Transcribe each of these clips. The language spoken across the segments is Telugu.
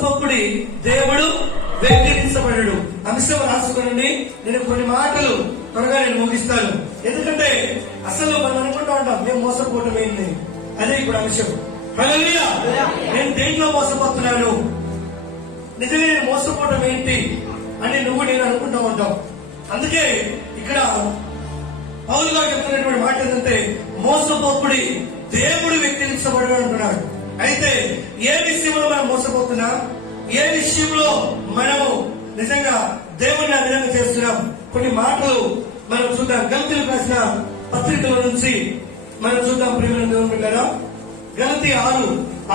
మోసపోకుడి, దేవుడు వెక్కిరించబడడు. అంశం రాసుకుని నేను కొన్ని మాటలు త్వరగా నేను ముగిస్తాను. ఎందుకంటే అసలు మనం అనుకుంటా ఉంటాం మేము మోసపోవటం ఏంటి, అదే ఇప్పుడు అంశం. హల్లెలూయా. నేను దేంట్లో మోసపోతున్నాను, నిజంగా నేను మోసపోవటం ఏంటి అని నువ్వు నేను అనుకుంటా ఉంటాం. అందుకే ఇక్కడ పౌలు గారు చెప్తున్నటువంటి మాట ఏంటంటే మోసపోకుడి, దేవుడు వెక్కిరించబడు అంటున్నాడు. అయితే ఏ విషయంలో మనం మోసపోతున్నాం, ఏ విషయంలో మనము నిజంగా దేవుడిని ఆ విధంగా చేస్తున్నాం, కొన్ని మాటలు మనం చూద్దాం. గలతీయులకు రాసిన పత్రికల నుంచి మనం చూద్దాం. ప్రియమైన దేవుని బిడ్డలారా, గలతీ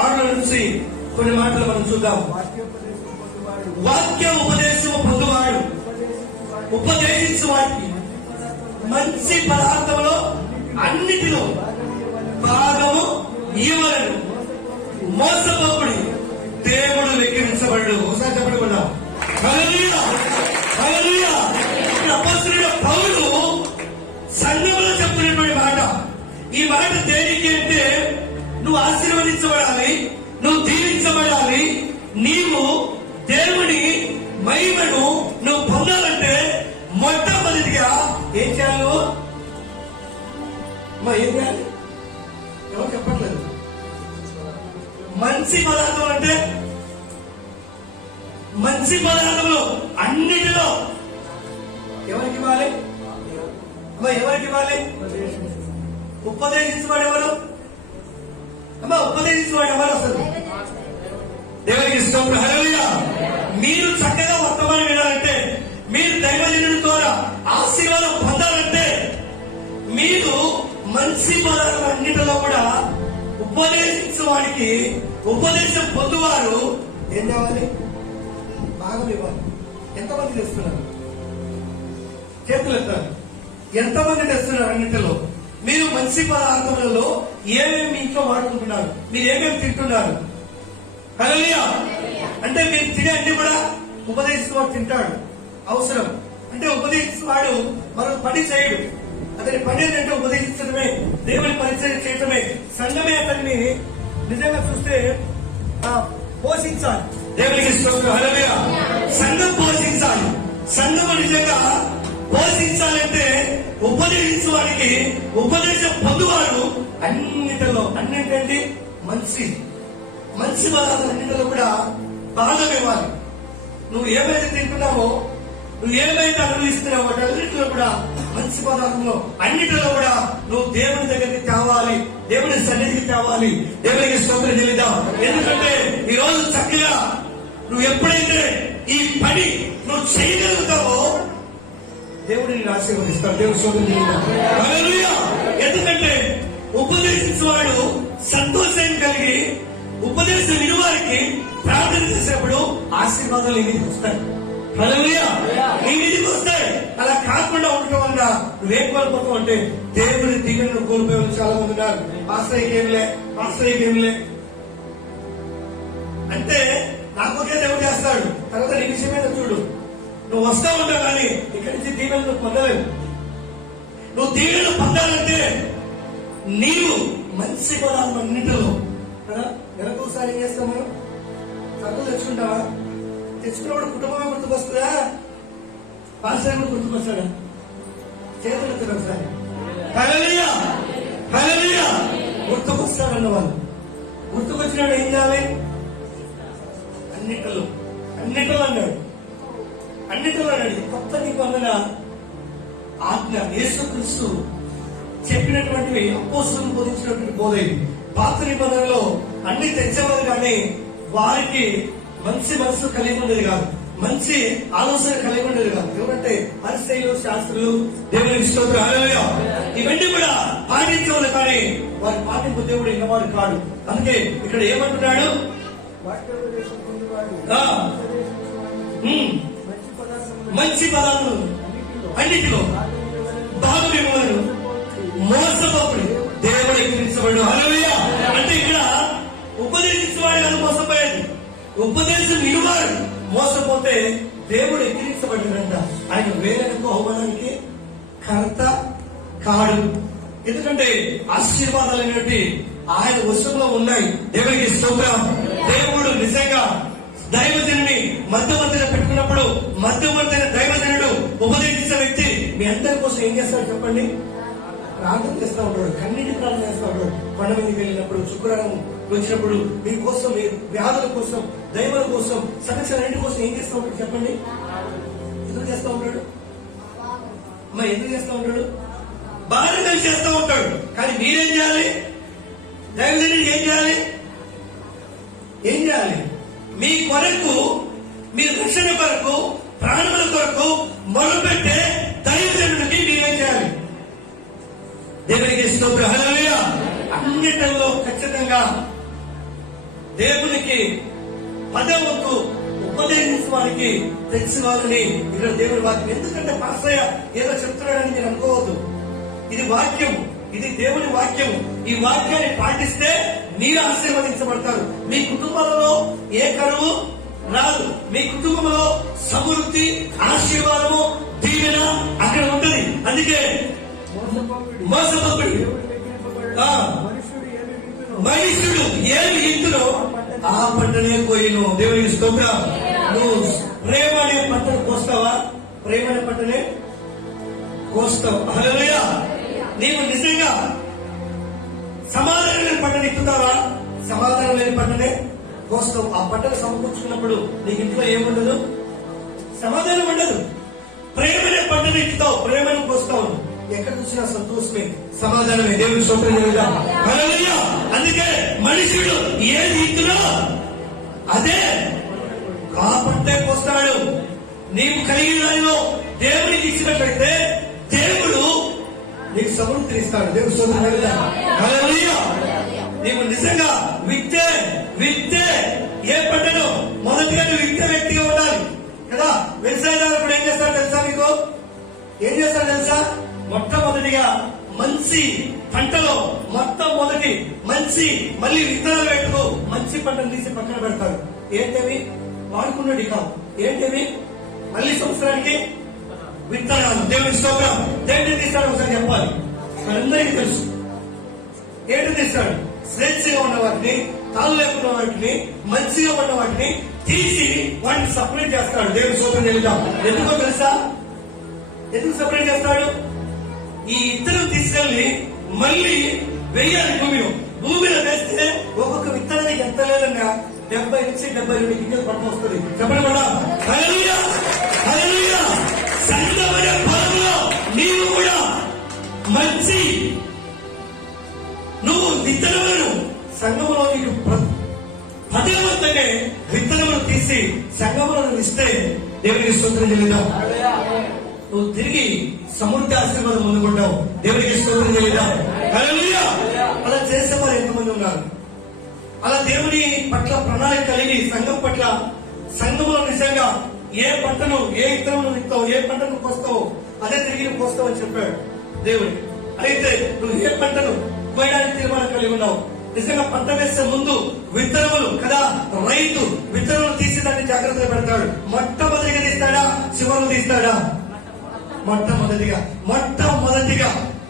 6 నుంచి కొన్ని మాటలు మనం చూద్దాం. వాక్య ఉపదేశము పొందువాడు ఉపదేశించు వాటికి మంచి పదార్థంలో అన్నిటిలో భాగము ఇవ్వలను. మోసపోకుడి, దేవుడు వెక్కిరించబడు. ఒకసారి చెప్పకుండా హల్లెలూయా హల్లెలూయా. అపొస్తలుడైన పౌలు సంఘంలో చెప్తున్నటువంటి మాట. ఈ మాట దేనికి అంటే నువ్వు ఆశీర్వదించబడాలి, నువ్వు దీవించబడాలి, నీవు దేవుని మహిమను నువ్వు పొందాలంటే మొట్టమొదటిగా ఏం చేయాలి? ఏం చేయాలి? ఎవరు చెప్పట్లేదు. మంచి పదార్థం అంటే మంచి పదార్థంలో అన్నిటిలో ఎవరికి ఇవ్వాలి? ఎవరికి ఇవ్వాలి? ఉపదేశించబడి ఎవరు? ఉపదేశించబడి ఎవరు? అసలు దేవునికి ఇష్టం. హల్లెలూయా. మీరు చక్కగా వర్తమానం వినాలంటే, మీరు దైవజనుడి ద్వారా ఆశీర్వాదం పొందాలంటే, మీరు మంచి పదార్థం అన్నిటిలో కూడా ఉపదేశించేవాడికి, ఉపదేశం పొందువారు ఏం కావాలి? భాగం ఇవ్వాలి. ఎంతమంది తెస్తున్నారు? చేతులు ఎత్తారు. ఎంతమంది తెస్తున్నారు? అన్నింటిలో మీరు మంచి పదార్థములలో ఏమేమి ఇంట్లో వాడుకుంటున్నారు, మీరు ఏమేమి తింటున్నారు? హల్లెలూయా. అంటే మీరు తినే అన్ని కూడా ఉపదేశించేవాడు తింటాడు, అవసరం. అంటే ఉపదేశించేవాడు మరొక పని చేయడు. అతని పని ఏంటంటే ఉపదేశించడమే, దేవుని పరిచయం చేయటమే. సంఘమే అతన్ని నిజంగా చూస్తే పోషించాలి. దేవునికి స్తోత్రం. హల్లెలూయా. సంఘం పోషించాలి. సంఘం నిజంగా పోషించాలంటే ఉపదేశించేవాడికి, ఉపదేశం పొందువాడు అన్నింటి మంచి పదార్థాలు అన్నింటిలో కూడా భాగం ఇవ్వాలి. నువ్వు ఏమైతే తింటున్నావో, నువ్వు ఏమైతే అనుభవిస్తున్నావో అన్నింటిలో కూడా మంచి పదార్థంలో అన్నిటిలో కూడా నువ్వు దేవుని దగ్గరికి తేవాలి, దేవుని సన్నిధికి తేవాలి. దేవునికి స్తోత్రం చెల్లిద్దాం. ఎందుకంటే ఈ రోజు చక్కగా నువ్వు ఎప్పుడైతే ఈ పని నువ్వు చేయగలుగుతావో దేవుడిని ఆశీర్వదిస్తాడు. దేవుని స్తోత్రం చెల్లిద్దాం. హల్లెలూయా. ఎందుకంటే ఉపదేశించేవాడు సంతోషాన్ని కలిగి ఉపదేశం వినివారికి ప్రార్థన చేసేప్పుడు ఆశీర్వాదాలు ఇంటికి వస్తాయి. హల్లెలూయా. నీ ఇంటికి వస్తాయి. అలా కాకుండా ఉండటం వల్ల నువ్వేం కోల్పోతావు అంటే దేవుని దీవెనను కోల్పోయే చాలా మంది ఉన్నారు. ఆశ్రయకేమిలే అంటే నాకొకే దేవుడు చేస్తాడు, తర్వాత నీ విషయమైన చూడు. నువ్వు వస్తా ఉంటావు కానీ ఇక్కడి నుంచి దీవెనలు పొందలేవు. నువ్వు దీవెనలు పొందాలంటే నీవు మంచి పదార్థం అన్నింటిలో కదా. నెలకోసారి ఏం చేస్తాం మనం? సరుకులు తెచ్చుకుంటావా? తెచ్చుకున్నప్పుడు కుటుంబమే గుర్తుకొస్తుందా? పాస్టర్ కూడా గుర్తుకొస్తాడా? చేతులు ఎత్తారు ఒకసారి. హల్లెలూయా హల్లెలూయా. గుర్తుకొస్తాడన్న వాళ్ళు. గుర్తుకొచ్చినాడు ఏం చేయాలి? అన్నిటిలో అన్నాడు. కొత్త నిబంధన ఆజ్ఞ యేసుక్రీస్తు చెప్పినటువంటివి అపోస్తలులు బోధించినటువంటి బోధ ఇది. పాత నిబంధనలో అన్ని తెచ్చేవారు కానీ వారికి మంచి మనసు కలిగి ఉండేది కాదు, మంచి ఆలోచన కలిగి ఉండేది కాదు. ఎందుకంటే పరిసయ్యులు, శాస్త్రులు, దేవునికి స్తోత్రం. హల్లెలూయా. ఇవన్నీ కూడా పాటించేవాళ్ళు కానీ వారి పాటింపు దేవుడు ఇన్నవాడు కాడు. అందుకే ఇక్కడ ఏమంటున్నాడు? మంచి పదార్థం అన్నిటిలో భాగం ఇవ్వరు. మోసపోకుడు, దేవుడు ఎక్కిరించబడు. హల్లెలూయా. అంటే ఇక్కడ ఉపదేశించేవాడు కాదు మోసపోయేది, ఉపదేశం వినువాడు మోసపోతే దేవుడు ఎక్కిరించబడినంట. ఆయన వేలకు అవమానానికి కర్త కాడు. ఎందుకంటే ఆశీర్వాదాలు అనేవి ఆయన వశంలో ఉన్నాయి. దేవునికి స్తోత్రం. దేవుడు నిజంగా మధ్యవర్తిగా పెట్టుకున్నప్పుడు మధ్యవర్తి దైవజనుడు ఉపదేశించిన వ్యక్తి మీ అందరి కోసం ఏం చేస్తాడు చెప్పండి? ప్రార్థన చేస్తూ ఉంటాడు, కన్నీటి ప్రార్థన చేస్తూ ఉంటాడు. కొండ మీదకి వెళ్ళినప్పుడు, శుక్రవారం వచ్చినప్పుడు మీకోసం, మీ వ్యాధుల కోసం, దైవాల కోసం, సమస్యలన్నింటి కోసం ఏం చేస్తూ ఉంటాడు చెప్పండి? ఎందుకు చేస్తూ ఉంటాడు? అమ్మా ఎందుకు చేస్తూ ఉంటాడు? బాగా కలిసి చేస్తూ ఉంటాడు. కానీ మీరేం చేయాలి? దైవజనుడు ఏం చేయాలి? ఏం చేయాలి? మీ కొరకు, మీ రక్షణ కొరకు, ప్రాణముల కొరకు మొదలుపెట్టే దైవజనుడికి మీరేం చేయాలి? దేవునికి స్తోత్రం. హల్లెలూయా. అన్నిటిలో ఖచ్చితంగా దేవునికి పదవంతు ఉపదేశించిన వారికి తెలిసిన వాళ్ళని ఇక్కడ దేవుడి వాక్యం. ఎందుకంటే పాస్టయ్య ఏదో చెప్తున్నాడని మీరు అనుకోవద్దు. ఇది వాక్యం, ఇది దేవుని వాక్యం. ఈ వాక్యాన్ని పాటిస్తే మీరు ఆశీర్వదించబడతారు. మీ కుటుంబంలో ఏ కరువు రాదు. మీ కుటుంబంలో సమృద్ధి, ఆశీర్వాదము, దీవెన అక్కడ ఉంటుంది. అందుకే మోసపోకుడు, మనుషుడు ఏమి ఇందులో ఆ పంటనే కోయిను. దేవునికి స్తోత్రం. నువ్వు ప్రేమ అనే పంటను కోస్తావా? ప్రేమ అనే పంటనే కోస్తావు. హల్లెలూయా. నీవు నిజంగా సమాధానం లేని పంటను ఎక్కుతావా? సమాధానం లేని పంటనే కోస్తావు. ఆ పంటను సమకూర్చుకున్నప్పుడు నీకు ఇంట్లో ఏముండదు, సమాధానం ఉండదు. ప్రేమనే పంటను ఎక్కుతావు, ప్రేమను కోస్తావు. ఎక్కడ చూసినా సంతోషమే, సమాధానమే. దేవుని స్తోత్రం. హల్లెలూయా. అందుకే మనుషుడు ఏది ఇస్తున్నా అదే ఆ పంటే కోస్తాడు. నీవు కలిగిన దానిలో దేవునికి ఇచ్చినట్లయితే దేవుడు నీకు సమృద్ధిని ఇస్తాడు. దేవుని స్తోత్రం. హల్లెలూయా. నీవు నిజంగా విత్తే ఏ పంటను మొదటిగా నువ్వు విత్తే వ్యక్తిగా ఉండాలి కదా. వ్యవసాయదారుడు ఏం చేస్తాడు తెలుసా? మీకు ఏం చేస్తాడు తెలుసా? మొట్టమొదటిగా మంచి పంటలో మొట్టమొదటి మంచి మళ్ళీ విత్తనాలు పెట్టుకో, మంచి పంటను తీసి పక్కన పెడతారు. ఏంటవి? వాడుకున్నది కాదు. ఏంటవి? మళ్ళీ సంవత్సరానికి విత్తనాలు. దేవుని స్తోత్రం. దేంటి తీస్తాడు ఒకసారి చెప్పాలి, మనందరికీ తెలుసు. ఏంటి తీస్తాడు? స్వేచ్ఛగా ఉన్న వాటిని, తాళ్ళు లేకున్న వాటిని, మంచిగా ఉన్న వాటిని తీసి వాటిని సపరేట్ చేస్తాడు. దేవుని స్తోత్రం చెల్లిద్దాం. ఎందుకో తెలుసా? ఎందుకు సపరేట్ చేస్తాడు? ఈ ఇత్తనం తీసుకెళ్లి మళ్ళీ వెయ్యాలి భూమిలో వేస్తే ఒక్కొక్క విత్తనానికి ఎంత లేదన్నా 70 నుంచి 72 గింజలు పంట వస్తుంది. చెప్పండి కూడా. హల్లెలూయా. హల్లెలూయా. సంఘమనే పొలంలో నీవు కూడా మంచి నువ్వు విత్తనములను సంఘములో నీకు పదేవంతనే విత్తనములు తీసి సంఘములో ఇస్తే దేవునికి స్తోత్రం చెల్లిద్దాం. నువ్వు తిరిగి సమృద్ధి ఆశీర్వాదం పొందుకుంటావు. దేవునికి స్తోత్రం చెల్లిద్దాం. హల్లెలూయా. అలా చేసేవారు ఎంతమంది ఉన్నారు? అలా దేవుని పట్ల ప్రణాళిక కలిగి సంఘం పట్ల, సంఘంలో నిజంగా ఏ పంటను, ఏ ఇతరులను విత్తావు, ఏ పంటను కోస్తావు అదే తిరిగి నువ్వు కోస్తావు అని చెప్పాడు దేవుడికి. అయితే నువ్వు ఏ పంటను కోయడానికి తీర్మానం కలిగి ఉన్నావు? నిజంగా పంట వేసే ముందు విత్తనములు కదా, రైతు విత్తనములు తీసి దాన్ని జాగ్రత్తగా పెడతాడు. మొట్టమొదటిగా తీస్తాడా, చివరలు తీస్తాడా? మొట్టమొదటిగా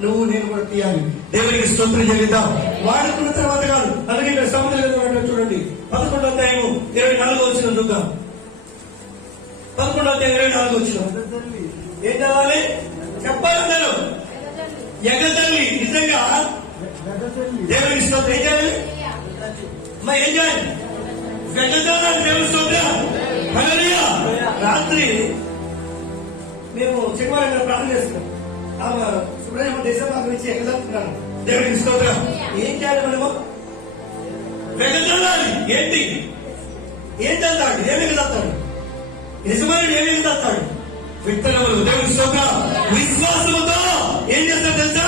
నువ్వు నేను కూడా తీయాలి. దేవునికి స్తోత్రం చెల్లిద్దాం. వాడుకున్న తర్వాత కాదు. అందుకే ఇక్కడ సముద్రం చూడండి, 11వ అధ్యాయము 24వ వచనం చూద్దాం. 11వ అధ్యాయం 24వ వచనం ఏం చదవాలి? చెప్పాలన్నారు. ఎగతల్లి. నిజంగా దేవునికి స్తోత్రం. ఏం చేయాలి? ఏం చేయాలి? వెగతల్లి. దేవుని స్తోత్రం. హల్లెలూయా. రాత్రి మేము శనివారం ప్రార్థన చేస్తున్నాం. సుబ్రహ్మణ్యం దేశం గురించి ఎగదలుతున్నాను. దేవునికి స్తోత్రం. ఏం చేయాలి మనము? వెగదల్లాలి. ఏంటి? ఏం చదువుతాడు? ఏమి ఎగదలుతాడు? నిజమైన ఏమి ఎగదలుతాడు? విత్తనములు. దేవునికి స్తోత్రం. విశ్వాసముతో ఏం చేస్తాడు తెలుసా?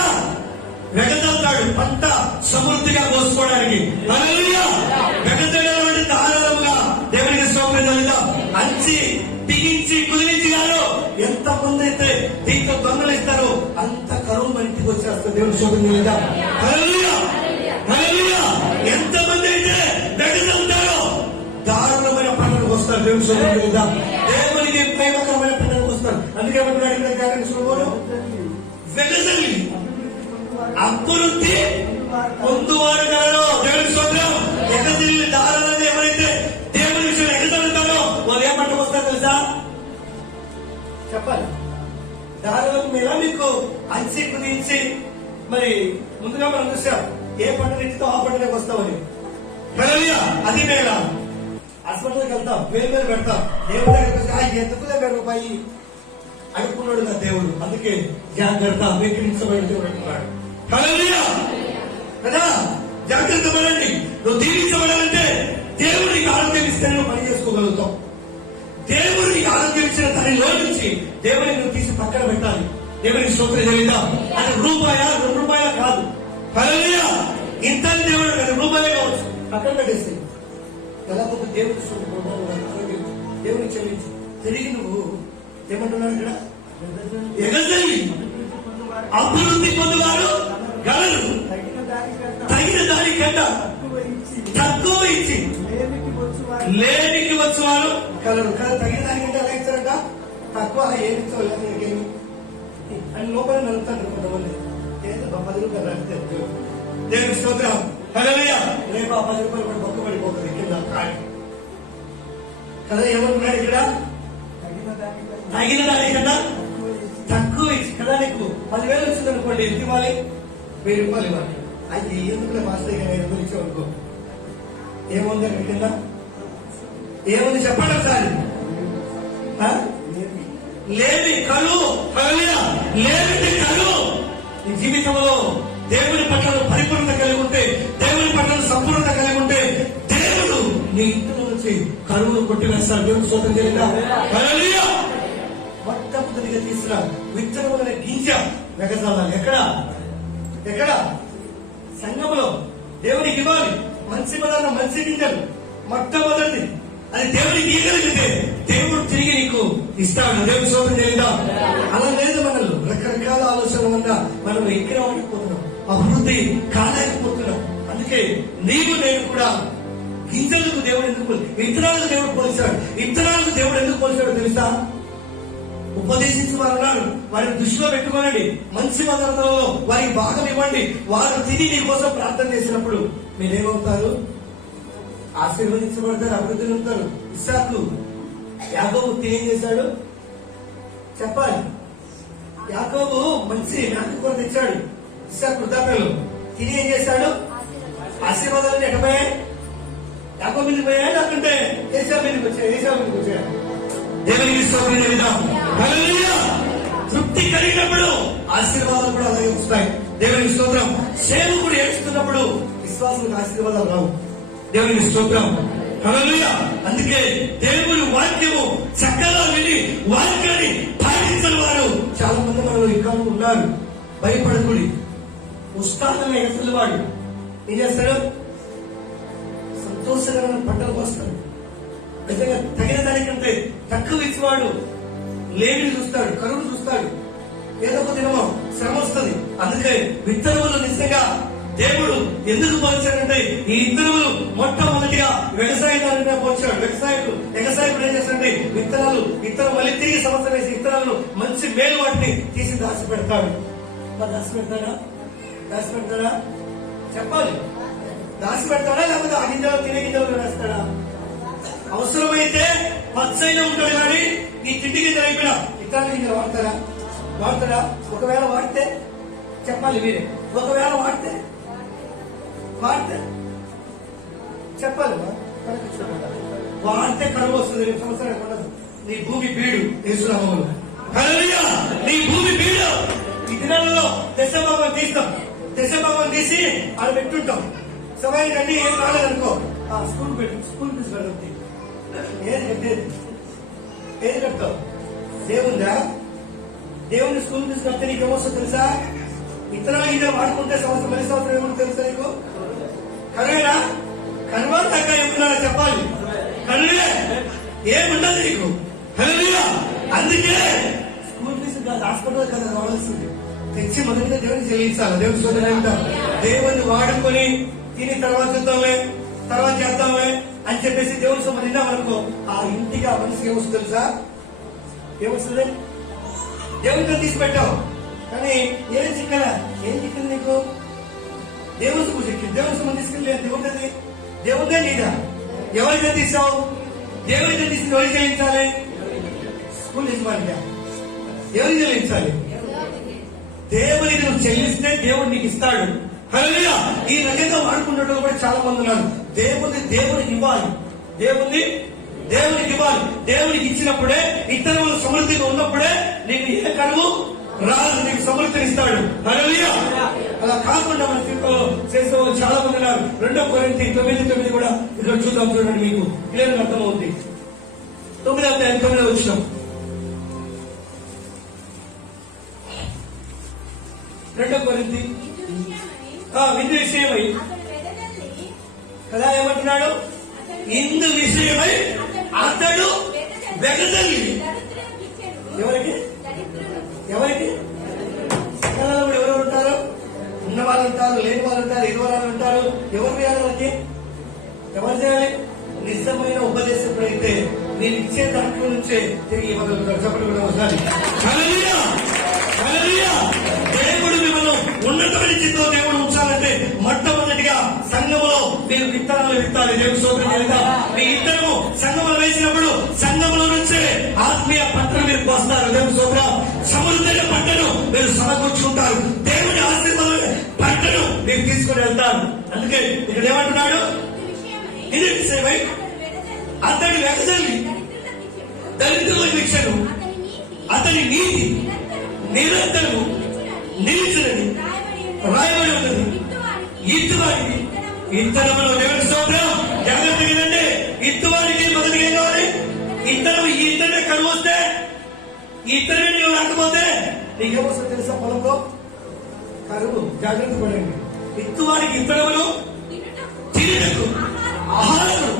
వెగదలుతాడు. పంట సమృద్ధిగా పోసుకోవడానికి. హల్లెలూయా. వెగదలడం అంటే ధారాళముగా దేవునికి స్తోత్రం చెల్లిద్దాం. అంచి బిగించి కుదిరించి కాదు. ఎంత మంది అయితే దీంట్లో దొంగలు ఇస్తారో అంత కరువు మన ఇంటికి వచ్చేస్తారు. దేవుని స్తోత్రం చెల్లిద్దాం. హల్లెలూయా. హల్లెలూయా. ఎంత మంది అయితే వెగదలుతారో దారుణమైన పంటలకు వస్తారు. దేవుని స్తోత్రం చెల్లిద్దాం. దేవునికి ప్రేమకరమైన పంటలకు వస్తారు. అందుకే వెగదల్లి అభివృద్ధి పొందువారు కలరు. దేవుని స్తోత్రం. ఎగదల్లి దారుణంగా ఎవరైతే దేవుని విషయం ఎగదలుతారో వాళ్ళు ఏ పంట చెప్పాలి. దానివల్ల మీద మీకు అంచి కుదించి మరి ముందుగా మనం చూసాం ఏ పంట తెచ్చితో ఆ పంటలోకి వస్తామని. హల్లెలూయా. అది మేళ. హాస్పిటల్కి వెళ్తాం, వేలు మీద పెడతాం, దేవుడి దగ్గరికి ఎందుకులే రూపాయి అనుకున్నాడు నా దేవుడు. అందుకే జాగ్రత్త, వెక్కిరించబడిన దేవుడు అంటున్నాడు. హల్లెలూయా కదా. జాగ్రత్త పడండి. నువ్వు దీవించబడాలంటే దేవుడికి ఆరోగ్యం ఇస్తే నువ్వు పని చేసుకోగలుగుతావు. దేవుడికి ఆరోగ్యం ఇచ్చిన దానిలో నుంచి దేవుడిని నువ్వు తీసి పక్కన పెట్టాలి. దేవుడికి స్తోత్రం చెల్లిద్దాం. అది రూపాయ 2 రూపాయల కాదు. హల్లెలూయా. ఇంత దేవుడు అది రూపాయలే కావచ్చు, పక్కన పెట్టేస్తే ఎలా ఒక దేవుడి ఆరోగ్యం దేవుడికి చెల్లించి తిరిగి నువ్వు ఏమంటున్నాడు ఇక్కడ, ఎగజల్లి అభివృద్ధి పొందువారు గలరు, తగిన దానికంట తక్కువ ఇచ్చి లేనికి వచ్చేవారు కలరు. తగిన దానికంటే ఎలా ఇచ్చారంట, తక్కువ ఏమి ఇచ్చేవాళ్ళు ఏమి అని లోపల నలుగుతాడు కొంతమంది. ఏదో 10 రూపాయలు అంటే దేవుని స్తోత్రం. హల్లెలూయా. రేపు ఆ 10 రూపాయలు కూడా బొక్క పడిపోతుంది కింద కదా. ఏమంటున్నాడు ఇక్కడ, తగిన దానికన్నా తక్కువ ఇచ్చి కదా. నీకు 10,000 వచ్చింది అనుకోండి, ఎంత ఇవ్వాలి? 1000 రూపాయలు ఇవ్వాలి. అది ఎందుకు మాస్టర్ గారు 5 ఇచ్చావు అనుకో, ఏముంది అక్కడ కింద? ఏముంది చెప్పండి ఒకసారి. లేని కలు. లేని కలు. నీ జీవితంలో దేవుని పట్ల పరిపూర్ణత కలిగి ఉంటే, దేవుని పట్ల సంపూర్ణత కలిగి ఉంటే దేవుడు నీ ఇంట్లో నుంచి కరువును కొట్టివేస్తాడు. దేవుని స్తోత్రం చేద్దాం. హల్లెలూయా. మొట్టమొదటిగా తీసిన విత్తనములనే గింజ వెగజాలాలి. ఎక్కడ? సంఘములో దేవునికి ఇవ్వాలి. మంచి పదార్థం, మంచి గింజలు మొట్టమొదటిది అది దేవుడికి ఇవ్వగలిగితే దేవుడు తిరిగి నీకు ఇస్తాడు. దేవుని స్తోత్రం చేద్దాం. అలా లేదు మనలో రకరకాల ఆలోచనల వల్ల మనం ఎక్కడ ఉండకపోతున్నాం, అభివృద్ధి కాలేకపోతున్నాం. అందుకే నీవు నేను కూడా గింజలకు దేవుడు ఎందుకు, విత్తనాలకు దేవుడు పోల్చాడు. విత్తనాలకు దేవుడు ఎందుకు పోల్చాడు తెలుసా? ఉపదేశించి వారు ఉన్నారు, వారిని దృష్టిలో పెట్టుకోనండి. మంచి పదార్థంలో వారికి భాగం ఇవ్వండి. వారు తిని నీ కోసం ప్రార్థన చేసినప్పుడు మీరేమవుతారు? ఆశీర్వదించబడతారు, అభివృద్ధి ఉంటారు. ఇస్సాకు యాకోబు తినేం చేశాడు చెప్పాలి. యాకోబు మంచి మేక కూర తెచ్చాడు, ఇస్సాకు వృద్ధాప్యంలో తిని ఏం చేశాడు? ఆశీర్వాదాలు ఎక్కపోయాయి? యాకోబు మీదకి పోయాయి, లేకుంటే ఏసావు మీదకి వచ్చాయి. దేవునికి స్తోత్రం చెల్లిద్దాం. హల్లెలూయా. తృప్తి కలిగినప్పుడు ఆశీర్వాదాలు కూడా అలాగే వస్తాయి. దేవునికి స్తోత్రం. సేవకుడు ఏడుస్తున్నప్పుడు విశ్వాసులకు ఆశీర్వాదాలు రావు. దేవునికి స్తోత్రం. హల్లెలూయా. అందుకే దేవుని వాక్యము చక్కగా విని వాక్యాన్ని పాటించని వారు చాలా మంది మనలో ఇంకా ఉన్నారు. భయపడకుడి. ఉత్సాహంగా ఎగసలు వాడు ఏం చేస్తాడు? సంతోషకరమైన పంటలు పోస్తాడు. నిజంగా తగిన దానికంటే తక్కువ ఇచ్చివాడు లేమిని చూస్తాడు, కరువును చూస్తాడు. ఏదో ఒక దినమో శ్రమ వస్తుంది. అందుకే విత్తనములు నిజంగా దేవుడు ఎందుకు పోల్చాడంటే, ఈ ఇత్తనములు మొట్టమొదటిగా వ్యవసాయదారుగా పోల్చాడు. వ్యవసాయకుడు ఏం చేస్తాడంటే విత్తనం మళ్ళీ తిరిగి సంవత్సరం వేసి విత్తనాలను మంచి మేలు వాటిని తీసి దాచి పెడతాడు. దాచి పెడతాడా చెప్పాలి. దాచి పెడతాడా లేకపోతే ఆ గింజలు తినే గింజలు వేస్తాడా? అవసరమైతే పచ్చైనా ఉంటాడు కానీ ఈ తిండి గింజలు అయిపోయినా ఇతర గింజలు వాడతారా? ఒకవేళ వాడితే చెప్పాలి మీరే. ఒకవేళ వాడితే చెప్పాలి. వాడితే కరువు వస్తుంది. 2 సంవత్సరాలు ఉండదు. నీ భూమి బీడు యేసునామములో. హల్లెలూయా. నీ భూమి బీడు. ఈ దినాలలో దశభాగం తీస్తాం. దశభాగం తీసి అది పెట్టుంటాం. సమయానికి అన్ని ఏం రాలేదనుకో, స్కూల్ ఫీజు కడుతుంది. ఏది కడతావు? దేవుందా? దేవుని స్కూల్ ఫీజు కడితే నీకేమొస్తుందో తెలుసా? ఇతర ఇదే వాడుకుంటే సంవత్సరం మళ్ళీ సంవత్సరం ఏమో తెలుసా నీకు? కనుగేనా? కనుగోలు తగ్గ ఏమన్నా చెప్పాలి. కనుగే ఏముండదు నీకు. హల్లెలూయా. అందుకే స్కూల్ ఫీజు కాదు, హాస్పిటల్ కదా కావాల్సింది. తెచ్చి మొదటిగా దేవుని చెల్లించాలి. దేవుని స్తోత్రం. దేవుని వాడుకొని తిని తర్వాత చూద్దామే, తర్వాత చేద్దామే అని చెప్పేసి దేవుని సొమ్ము తిన్నామనుకో, ఆ ఇంటికి ఆ మనిషికి ఏమొస్తుంది తెలుసా? ఏమొస్తుంది? దేవుడితో తీసి పెట్టావు కానీ ఏం చిక్కింది నీకు? దేవుని సొమ్ము చిక్కింది. దేవుని సొమ్ము తీసుకెళ్ళి దేవుడిది దేవుడే నీదా? ఎవరితో తీసావు? దేవుడితో తీసి ఎవరు చేయించాలి? స్కూల్ యజమానిగా. ఎవరికి చెల్లించాలి? దేవునికి నువ్వు చెల్లిస్తే దేవుడు నీకు ఇస్తాడు. హల్లెలూయా. ఈ రకంగా వాడుకున్నట్టు కూడా చాలా మంది ఉన్నారు. దేవునికి ఇవ్వాలి, దేవునికి ఇవ్వాలి. దేవునికి ఇచ్చినప్పుడే, ఇతరులు సమృద్ధిగా ఉన్నప్పుడే నీకు ఏ కరువు రాదు, నీకు సమృద్ధిని ఇస్తాడు. హల్లెలూయా. అలా కాకుండా మన జీవితంలో చేసే వాళ్ళు చాలా మంది ఉన్నారు. 2 కొరింథీ 9:9 కూడా ఇక్కడ చూద్దాం. చూడండి, మీకు క్లియర్గా అర్థమవుతుంది. 9:9 వచ్చినాం. 2 కొరింథీ విందు విషయమై కదా ఏమంటున్నాడు? ఇందు విషయమై అతడు వెగదల్లి. ఎవరికి సకాలంలో ఎవరు ఉంటారు? ఉన్న వాళ్ళు ఉంటారు, లేని వాళ్ళు ఉంటారు, ఇరువరాలు ఉంటారు. ఎవరు చేయాలి? వాళ్ళకి ఎవరు చేయాలి? నిజమైన ఉపదేశకుడైతే నేను ఇచ్చే దాంట్లో నుంచే తిరిగి ఇవ్వగలుగుతారు. చెప్పండి కూడా ఒకసారి. హల్లెలూయా. హల్లెలూయా. దేవుడు మిమ్మల్ని ఉన్నతమైన స్థితిలో దేవుడు ఉంచాలంటే మొట్టమొదటిగా సంఘములో మీరు విత్తనాలు విత్తాలి. దేవుడు స్తోత్రం చేద్దాం. మీ ఇద్దరు సంఘములు వేసినప్పుడు సంఘములో నుంచే ఆత్మీయ పంటను మీరు పోస్తారు. దేవుడు స్తోత్రం. సమృద్ధైన పంటను మీరు సమకూర్చుకుంటారు. దేవుడి ఆశీర్వాదం పంటను మీరు తీసుకుని వెళ్తారు. అందుకే ఇక్కడ ఏమంటున్నాడు? ఇది విషయమై అతడి వెగదల్లి దరిద్రులకు ఇచ్చెను, అతని నీతి నిరంతరము నిలిచినది రాయబడి ఉన్నది. ఇత్తువారికి ఇత్తనములు. దేవుడి స్తోత్రం. జాగ్రత్తగా వినండి. ఇత్తువారికి మొదటిగా ఏం కావాలి? ఇత్తనం. ఈ ఇత్తనే కరువు వస్తే, ఈ ఇత్తనే నీవు రాకపోతే నీకేమొస్తుంది తెలుసా? పొలంలో కరువు. జాగ్రత్త పడండి. ఇత్తువారికి ఇత్తనములు, తినుటకు ఆహారము.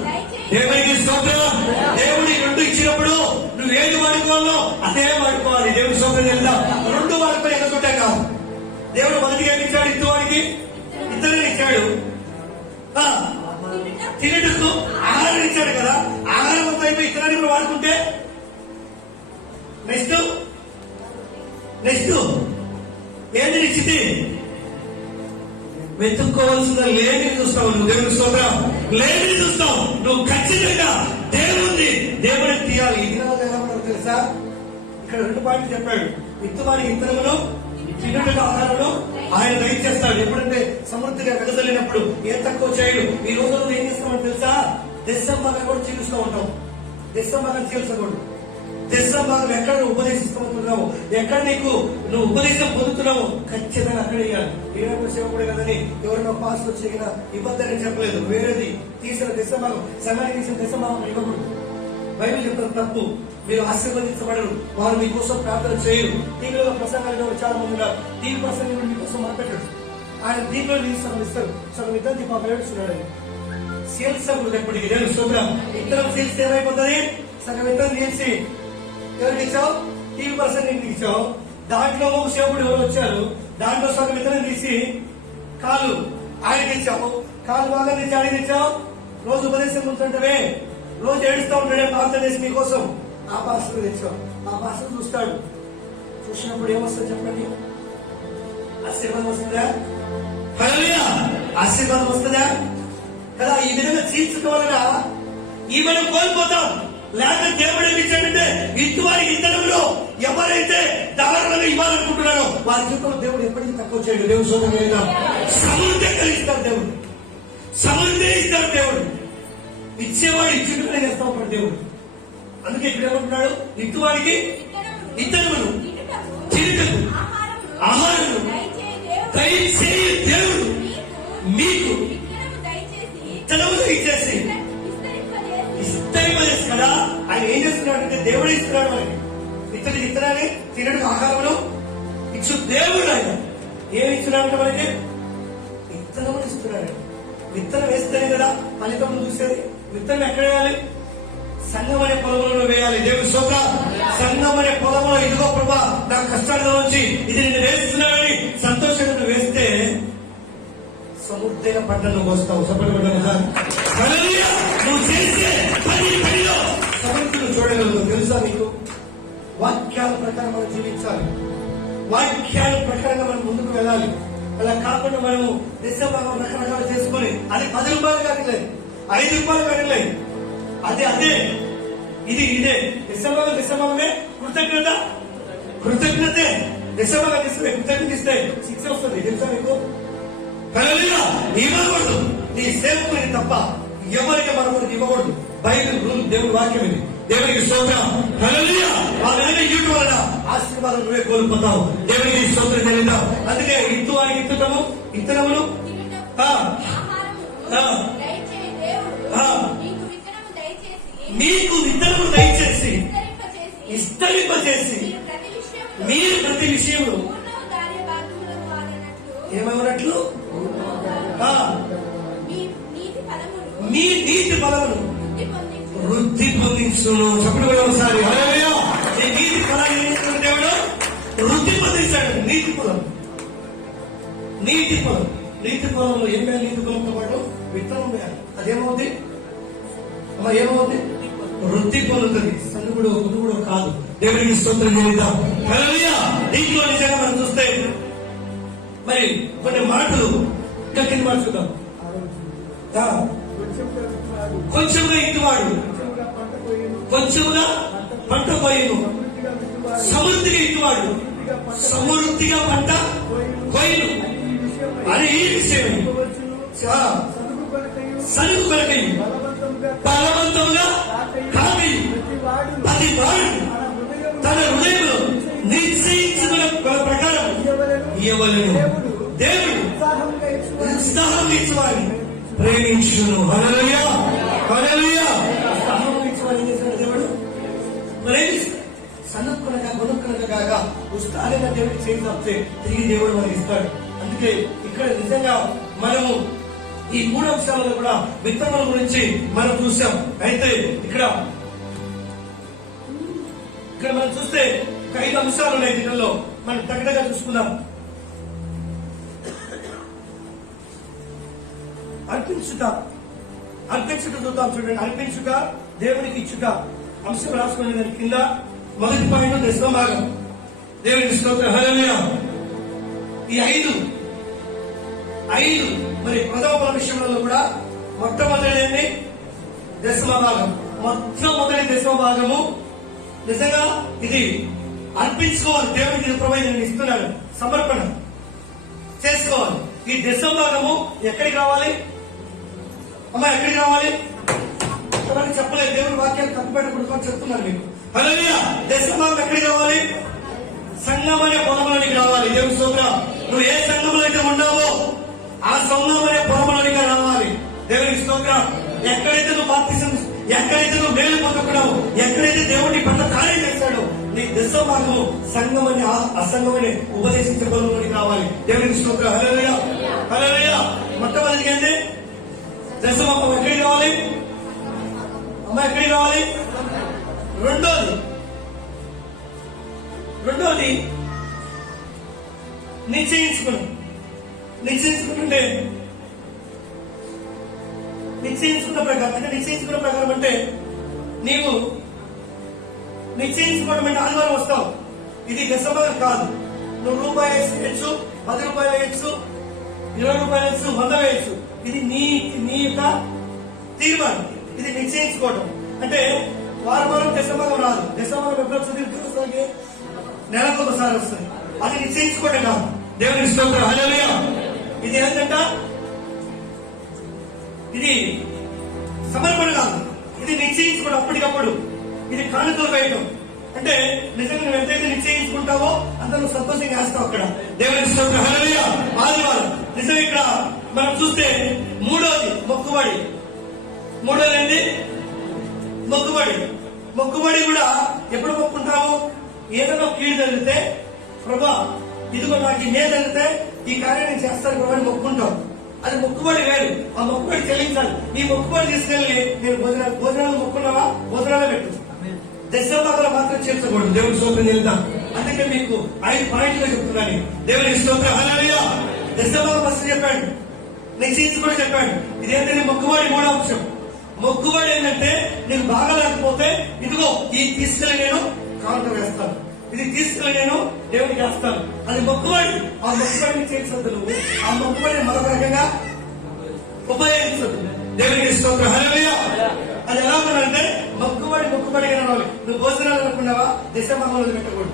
దేవునికి స్తోత్రం. దేవుడి 2 ఇచ్చినప్పుడు నువ్వు ఏది వాడుకోవాలో అదే వాడుకోవాలి. దేవుడి స్తోత్రం చేద్దాం. 2 వాడుకొని ఎక్కడుంటాయి కాదు. దేవుడు మొదటిగా ఇచ్చాడు ఇత్తువారికి, ఇద్దరే ఇచ్చాడు. తినటకు ఆహారం ఇచ్చాడు కదా. ఆహారం అంతా అయిపోయి ఇతరాన్ని కూడా వాడుకుంటే నెక్స్ట్ ఏంటి నీ స్థితి? వెతుక్కోవాల్సిన లేని చూస్తావు నువ్వు. దేవుని స్తోత్రం. లేని చూస్తావు నువ్వు. ఖచ్చితంగా దేవుడిని తీయాలి. ఈ దినాలు ఎలా ఉన్నారో తెలుసా? ఇక్కడ 2 పాయింట్లు చెప్పాడు. ఇత్తువారికి ఇత్తనములు, తినుటకు ఆహారంలో ఆయన దయచేస్తాడు. ఎప్పుడంటే సమృద్ధిగా వెదజల్లినప్పుడు ఏం తక్కువ చేయడు. ఈ రోజుల్లో ఏం చేస్తామని తెలుసా? దశంభాగం కూడా చీలుస్తూ ఉంటాం. దశంభాగం చీల్చకూడదు. దశంభాగం ఎక్కడ నువ్వు ఉపదేశిస్తున్నావు, ఎక్కడ నువ్వు ఉపదేశం పొందుతున్నావు, ఖచ్చితంగా అక్కడ వేయాలి. ఏడవ సేవకుడే కదని ఎవరినో పాస్ వచ్చిన ఇబ్బంది అని చెప్పలేదు. వేరేది తీసిన దశంభాగం, సమయాన్ని తీసిన దశంభాగం ఇవ్వకూడదు. బైబిల్ చెప్తారు తప్పు. మీరు ఆశీర్వదించబడరు, వారు మీకోసం ప్రార్థన చేయరు. టీవీలో ప్రసంగాలు చాలా మంది ఉన్నారు. టీవీ ప్రసంగం మీకోసం మాట్లాడాడు. ఆయన దీంట్లో ఇస్తారు. సగం ఇద్దరు దీపా ఏడుస్తున్నాడు. సేల్స్ అప్పుడు ఎప్పటికి నేను శుభ్రం. ఇద్దరం సేల్స్ ఏమైపోతుంది? సగం ఇద్దరు తీసి ఎవరికి ఇచ్చావు? టీవీ ప్రసంగానికి ఇచ్చావు. దాంట్లో ఒక సేవకుడు ఎవరు వచ్చారు, దాంట్లో సగం ఇద్దరం తీసి కాలు ఆయనకి ఇచ్చావు. కాలు బాగా తెచ్చి ఆయనకి ఇచ్చావు. రోజు ఉపదేశం ఉంటుంటే రోజు ఏడుస్తూ ఉంటాడే ప్రార్థన చేసి మీకోసం. ఆ పాస్టర్ తెచ్చావు. ఆ పాస్టర్ చూస్తాడు. చూసినప్పుడు ఏమొస్తుంది చెప్పండి? ఆశీర్వాదం వస్తుందా? హల్లెలూయా. ఆశీర్వాదం వస్తుందా కదా? ఈ విధంగా చీల్చడం వలన ఈ మనం కోల్పోతాం. లేకపోతే దేవుడు ఏమి ఇచ్చాడంటే ఇత్తువారికి ఇత్తనంలో ఎవరైతే దారుణంగా ఇవ్వాలనుకుంటున్నారో వారి జీవితంలో దేవుడు ఎప్పటికీ తక్కువ చేయడు. దేవుడు సోదరుడు సమృద్ధి కలిగిస్తాడు. దేవుడు సమృద్ధి ఇస్తాడు. దేవుడు ఇచ్చేవాడు ఇచ్చుకుంటూనే చేస్తా ఉంటాడు దేవుడు. అందుకే ఇక్కడ ఏమంటున్నాడు? ఇత్తువారికి ఇత్తనములు, తినుటకు ఆహారము దయచేయి దేవుడు మీకు ఇత్తనము దయచేసి ఇస్తాయి కదా. ఆయన ఏం చేస్తున్నాడు అంటే దేవుడు ఇస్తున్నాడు మనకి. ఇతడికి ఇత్తనాన్ని తినడానికి ఆహారములు ఇచ్చు దేవుడు. ఆయన ఏమి ఇస్తున్నాడంటే మనకి విత్తనములు ఇస్తున్నాడు. విత్తనం వేస్తేనే కదా ఫలితం చూసేది. విత్తనం ఎక్కడ వేయాలి? సంఘం అనే పొలంలో వేయాలి. దేవుడి స్తోత్రం. సంఘం అనే పొలంలో ఇదిగో ప్రభా నా కష్టాల్లో వచ్చి ఇది నేను వేస్తున్నానని సంతోషంగా వేస్తే సమృద్ధైన పంటను వస్తావు. సపడబడ్డాను సార్. నువ్వు చేసే పనిలో సమృద్ధిని చూడగలదు. తెలుసా మీకు? వాక్యాల ప్రకారం మనం జీవించాలి. వాక్యాల ప్రకారంగా మనం ముందుకు వెళ్ళాలి. అలా కాకుండా మనము దశభాగం రకరకాలు చేసుకుని అది 10 రూపాయలు కానీ లేదు, 5 రూపాయలు కానీ లేదు. అదే ఇది ఇదే దశభాగమే. కృతజ్ఞత కృతజ్ఞతే. దశమగా ఇస్తే కృతజ్ఞత ఇస్తే శిక్ష వస్తుంది తెలుసా మీకు? హల్లెలూయా. ఇవ్వకూడదు. నీ సేవకుని తప్ప ఎవరికి మరొకరికి ఇవ్వకూడదు. బైబిల్ రూల్, దేవుడి వాక్యం ఇది. దేవునికి స్తోత్రం. హల్లెలూయా. ఆ విధంగా ఇవ్వడం వలన ఆశీర్వాదం నువ్వే కోల్పోతావు. దేవునికి స్తోత్రం చెల్లిద్దాం. అందుకే ఇత్తువానికి ఇత్తటము, ఇత్తనములు మీకు విత్తనము దయచేసి విస్తరింపచేసి మీరు ప్రతి విషయంలో ఏమన్నట్లు మీ నీతి ఫలమును వృద్ధి పొందించును. చెప్పండి ఒకసారి. హల్లెలూయా. ఈ నీతి ఫలాన్ని ఏం దేవుడు వృద్ధి పొందించాడు. నీతి ఫలం, నీతి ఫలం. నీతి ఫలంలో ఏం వేయాలి? నీతి ఫలంతో పాటు విత్తనం వేయాలి. అదేమవుతుంది అమ్మా? ఏమవుతుంది? వృద్ధి పొందుతుంది. సన్నుడు కుటుంబుడు కాదు. దేవుడికి స్తోత్రం చెల్లిద్దాం. హల్లెలూయా. దీంట్లో నిజంగా మనం చూస్తే మరి కొన్ని మాటలు ఇంకా కింద మార్చుకుందాం. కొంచెంగా ఇటువాడు కొంచెంగా పంట పోయిను, సమృద్ధిగా ఇటువాడు సమృద్ధిగా పంట పోయిను. అది ఈ విషయం. సరుకు కొరకై బలవంతముగా కావి అది వాడు తన హృదయంలో నిశ్చయించుకున్న ప్రకారం ఇవ్వలేను. దేవుడు ఉత్సాహం ఇచ్చేవాడిని ప్రేమించును. హల్లెలూయా. హల్లెలూయా. ఉత్సాహం ఇచ్చేవాడిని ఏం చేశాడు దేవుడు? ప్రేమిస్తాడు. సన్నక్కునగా కొనుక్కునగా ఉత్సాహంగా దేవుడికి చేసి తప్పితే తిరిగి దేవుడు మనకి ఇస్తాడు. అందుకే ఇక్కడ నిజంగా మనము ఈ 3 అంశాలలో కూడా విత్తనాల గురించి మనం చూసాం. అయితే ఇక్కడ మనం చూస్తే 5 అంశాలు ఉన్నాయి. దీనిలో మనం తగ్గగా చూసుకుందాం. అర్పించుట చూద్దాం. చూడండి, అర్పించుట, దేవునికి ఇచ్చుట అంశం రాసుకునే దాని కింద మొదటి పాయింట్ దశమ భాగం. దేవునికి స్తోత్రం. హల్లెలూయా. ఈ 5 మరి ప్రథమ ఫల విషయంలో కూడా మొట్టమొదటి దశమ భాగం. మొట్టమొదటి దశమ భాగము నిజంగా ఇది అర్పించుకోవాలి. దేవునికి ప్రొవైడ్ ఇస్తున్నాడు. సమర్పణ చేసుకోవాలి. ఈ దశమ భాగము ఎక్కడికి రావాలి అమ్మా? ఎక్కడికి రావాలి? ఎవరికి చెప్పలేదు. దేవుని వాక్యాలు కప్పిపెట్టకూడదు చెప్తున్నారు మీకు. హల్లెలూయా. దశమ భాగం ఎక్కడికి రావాలి? సంఘం అనే పొలంలోనికి రావాలి. దేవుని స్తోత్రం. నువ్వు ఏ సంఘంలో అయితే ఉన్నావో ఆ సంఘం అనే పొలంలోనికి రావాలి. దేవునికి స్తోత్రం. ఎక్కడైతే నువ్వు బాప్తిసం, ఎక్కడైతే నువ్వు మేలు పొందుకున్నావు, ఎక్కడైతే దేవుడిని పట్ల కార్యం చేశాడో నీ దశమ భాగము సంఘం అని ఆ సంఘం అని ఉపదేశించే పొలంలోనికి రావాలి. దేవునికి స్తోత్రం. హల్లెలూయా. హల్లెలూయా. మొట్టమొదటిగా ఏంటి? దశమ భాగం ఎక్కడికి రావాలి అమ్మ? ఎక్కడికి రావాలి? రెండోది నిశ్చయించుకుంటే నిశ్చయించుకున్న ప్రకారం అంటే నిశ్చయించుకున్న ప్రకారం అంటే నీవు నిశ్చయించుకోవడం అంటే ఆదివారం వస్తావు. ఇది దశమభాగం కాదు. నువ్వు రూపాయలు వేయచ్చు, 10 రూపాయలు వేయచ్చు, 20 రూపాయలు వేయచ్చు, 100 వేయచ్చు. ఇది నీ యొక్క తీర్మానం. ఇది నిశ్చయించుకోవడం అంటే వారం దశమభాగం రాదు. దశమభాగం ఎప్పుడు వస్తుంది? నెలకు ఒకసారి వస్తుంది. అది నిశ్చయించుకోవడం కాదు. దేవునికి స్తోత్రం. హల్లెలూయా. ఇది ఏంటంట? ఇది సమర్పణ కాదు. ఇది నిశ్చయించుకోవడం అప్పటికప్పుడు. ఇది కానుకలు వేయడం అంటే నిజంగా నువ్వు ఎంతైతే నిశ్చయించుకుంటావో అంత నువ్వు సంతోషంగా వేస్తావు అక్కడ. దేవునికి స్తోత్రం. హల్లెలూయా. ఆదివారం నిజంగా ఇక్కడ మనం చూస్తే మూడోది మొక్కుబడి. మూడోది ఏంటి? మొక్కుబడి కూడా ఎప్పుడు మొక్కుంటాము? ఏదైనా కీడు జరిగితే ప్రభా ఇదిగో నాకు ఇదే జరిగితే ఈ కార్యం నేను చేస్తాను ప్రభా అని మొక్కుంటాం. అది మొక్కుబడి వేరు. ఆ మొక్కుబడి చెల్లించాలి. ఈ మొక్కుబడి తీసుకెళ్లి నేను భోజనాలు మొక్కున్నావా? భోజనాలు పెట్టు. దశమభాగంలో మాత్రం చేర్చకూడదు. దేవుని స్తోత్రం చెల్లిద్దాం. అందుకే మీకు 5 పాయింట్లు చెప్తున్నాను. దేవుని స్తోత్రం. హల్లెలూయా. దశమభాగం ఫస్ట్ చెప్పాడు, నిశ్చయించుకొని చెప్పాడు. ఇదేంటంటే మొక్కుబడి 3వ అంశం. మొక్కుబడి ఏంటంటే నీకు బాగా లేకపోతే ఇదిగో ఈ తీసుకెళ్లి నేను కాంట వేస్తాను, ఇది తీసుకెళ్లి నేను దేవుడికి వేస్తాను. అది మొక్కుబడి. ఆ మొక్కుబడిని చేర్చద్దు. నువ్వు ఆ మొక్కుబడిని మరొక రకంగా ఉపయోగించదు. దేవునికి స్తోత్రం. హల్లెలూయా. అది ఎలా ఉండాలంటే మొక్కుబడిగా రావాలి. నువ్వు భోజనాలు అనుకున్నావా? దశమభాగంలో పెట్టకూడదు.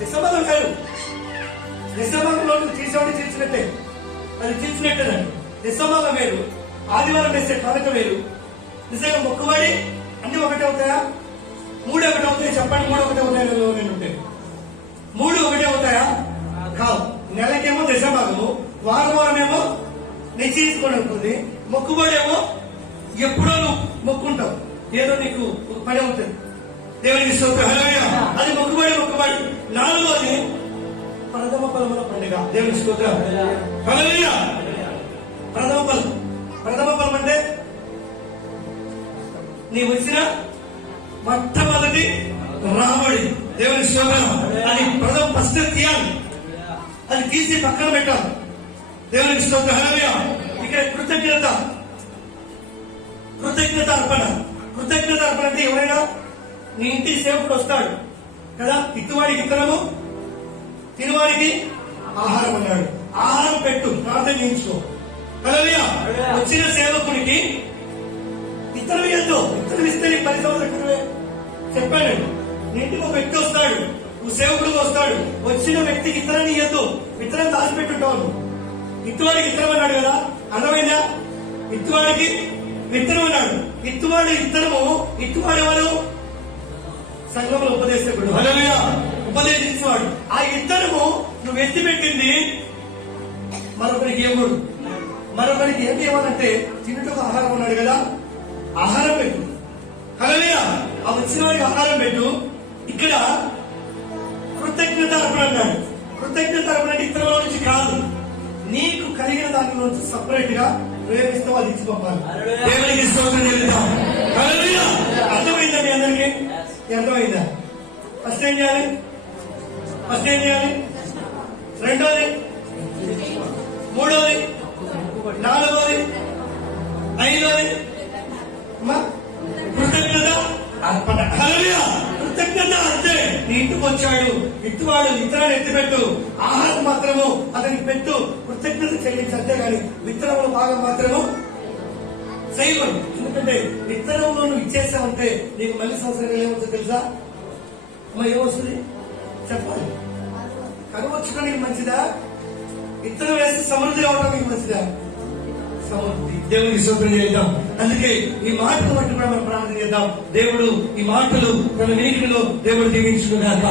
దశమలం వేరు. దశమలంలో తీసేవాడు తీర్చినట్టే, అది తీర్చినట్టేనండి. దశమలం వేరు, ఆదివారం వేసే కానుక వేరు. నిజంగా మొక్కుబడి అన్ని ఒకటే అవుతాయా? మూడు ఒకటే అవుతాయి. చెప్పండి, మూడు ఒకటే అవుతాయి. నేను ఉంటే మూడు ఒకటే అవుతాయా? కావు. నెలకేమో దశభాగము, వారమేమో నిశ్చయించుకొని ఉంటుంది. మొక్కుబడి ఏమో ఎప్పుడో నువ్వు మొక్కుంటావు, ఏదో నీకు పని అవుతుంది. దేవునికి స్తోత్రం. హల్లెలూయా. అది మొక్కుబడి. నాలుగోది ప్రథమ ఫలముల పండుగ. దేవునికి స్తోత్రం. హల్లెలూయా. ప్రథమ ఫలం అంటే నీ వచ్చిన మొట్టమొదటి రాబడి. దేవునికి స్తోత్రం. అది ఫస్ట్ తీయాలి, అది తీసి పక్కన పెట్టాలి. దేవునికి స్తోత్రం. హల్లెలూయా. ఇక్కడ కృతజ్ఞత అర్పణ. కృతజ్ఞత అర్పణ అంటే ఎవరైనా నీ ఇంటి సేవకుడు వస్తాడు కదా, ఇటువాడికి ఇతరము, తిరువాడికి ఆహారం అన్నాడు. ఆహారం పెట్టు, ప్రార్థన చేయించుకో. హల్లెలూయా. వచ్చిన సేవకుడికి ఇతరులు ఎంతో, ఇతరులు ఇస్తే నీకు 10 సంవత్సరాల క్రితమే చెప్పాడు. నీ ఇంటికి ఒక వ్యక్తి వస్తాడు, నువ్వు సేవకుడికి వస్తాడు. వచ్చిన వ్యక్తికి ఇతరుని ఇయ్యద్దు, ఇతరులను దాచిపెట్టుంటావు. ఇత్తువాడికి ఇతరం అన్నాడు కదా, అర్థమైందా? ఇత్తువాడికి ఇత్తనం అన్నాడు. ఇత్తువాడు ఎవరు? సంఘంలో ఉపదేశకుడు. హల్లెలూయా. ఉపదేశించేవాడు. ఆ ఇత్తనము నువ్వు ఎత్తిపెట్టింది మరొకరికి ఏమోడు. మరొకరికి ఏం చేయమనంటే తిన్నట్టుగా ఆహారం ఉన్నాడు కదా, ఆహారం పెట్టు. హల్లెలూయా. ఆ వచ్చిన వాడికి ఆహారం పెట్టు. ఇక్కడ కృతజ్ఞత అర్పణ అన్నాడు. కృతజ్ఞత అర్పణ అంటే ఇతరుల నుంచి కాదు, నీకు కలిగిన దాని నుంచి సపరేట్ గా ప్రేమిస్తూ వాళ్ళు ఇచ్చి పంపాలి. దేవునికి స్తోత్రం చెల్లిద్దాం. హల్లెలూయా. అర్థమైందా మీ అందరికీ? అర్థమైందా? ఫస్ట్ ఏం చేయాలి? రెండోది, మూడోది, నాలుగోది, ఐదోది కృతజ్ఞత అర్పణ. హల్లెలూయా. కృతజ్ఞత అంతే. నీ ఇంటికి వచ్చాడు, ఇటువాడు విత్తనాలు ఎత్తిపెట్టు, ఆహారం మాత్రము అతనికి పెట్టు, కృతజ్ఞత చెల్లించి. అంతేగాని విత్తనంలో భాగం మాత్రము చేయకూడదు. ఎందుకంటే విత్తనంలో నువ్వు ఇచ్చేసావంటే నీకు మళ్ళీ సంవత్సరం ఏమవుతుందో తెలుసా? మరి ఏమొస్తుంది చెప్పాలి. కరువచ్చుకో నీకు మంచిదా? విత్తనం వేస్తే సమృద్ధి అవడం నీకు మంచిదా? సమృద్ధి. దేవునికి స్తోత్రం చేద్దాం. అందుకే ఈ మాటలు బట్టి కూడా మనం ప్రార్థన చేద్దాం. దేవుడు ఈ మాటలు తన నీటిలో దేవుడు దీవించుకున్నాక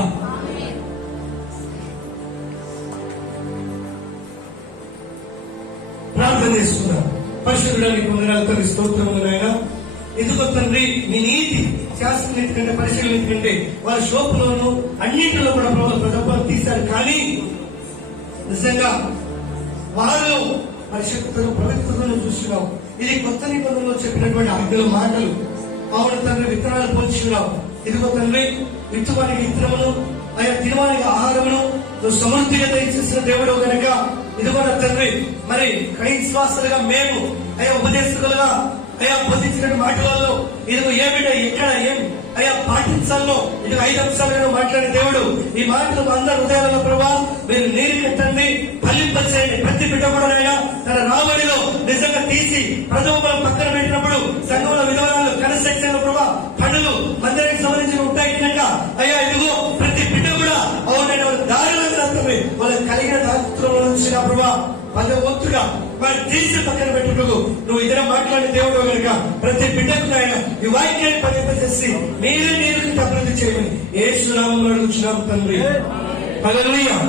ప్రార్థన చేసుకున్నాం. పరిశుద్ధుడానికి వందనాలు తండ్రి, స్తోత్రములు నాయన. ఎందుకో తండ్రి నీ నీతి శాస్త్ర నీతి కంటే, పరిశీలన నీతి కంటే వాళ్ళ శోపులోను అన్నింటిలో కూడా ప్రభుత్వం తీశారు. కానీ నిజంగా వాళ్ళు పరిశుద్ధతను పవిత్రతను చూస్తున్నావు. ఇది కొత్త నిబంధనలో చెప్పినటువంటి ఆజ్ఞల మాటలు. అవును తండ్రి, విత్తనాలు పోల్చున్నావు. ఇదిగో తండ్రి, విత్తువానికి విత్తనమును, ఆయా తినవానికి ఆహారమును నువ్వు సమృద్ధిగా దయచేసిన దేవుడు కనుక ఇదిగో తండ్రి, మరి క్రైస్తవాసులుగా మేము అయ్యా ఉపదేశకులుగా అయ్యా బోధించిన మాటలలో ఇదిగో ఏమిటో ఎక్కడ ఏం అయ్యా పాటించాలో ఇది 5 అంశాలుగా మాట్లాడే దేవుడు. ఈ మాటలు అందరి హృదయాలలో ప్రభా మీరు నీరు కట్టండి, ఫలింపచేయండి. ప్రతి బిడ్డ కూడా తన రాబడిలో నిజంగా తీసి ప్రథమ పక్కన పెట్టినప్పుడు సంఘంలో విధవరాలు కన్స్ట్రక్షన్ ప్రభా పనులు మందిరానికి సంబంధించి ఉంటాయి కనుక అయ్యా ఇదిగో ప్రతి బిడ్డ కూడా అవునైనా దారిలో వాళ్ళకి కలిగిన దారిద్రంలో నుంచి నా ప్రభా 10 వంతుగా వారి తీసి పక్కన పెట్టుటకు నువ్వు ఇద్దరు మాట్లాడే దేవుడు కనుక ప్రతి బిడ్డకు ఆయన ఈ వాక్యాన్ని పరిపచేసి మీరే నీరు అభివృద్ధి చేయమని యేసు నామములో అడుగుచున్నాము తండ్రి. హల్లెలూయా.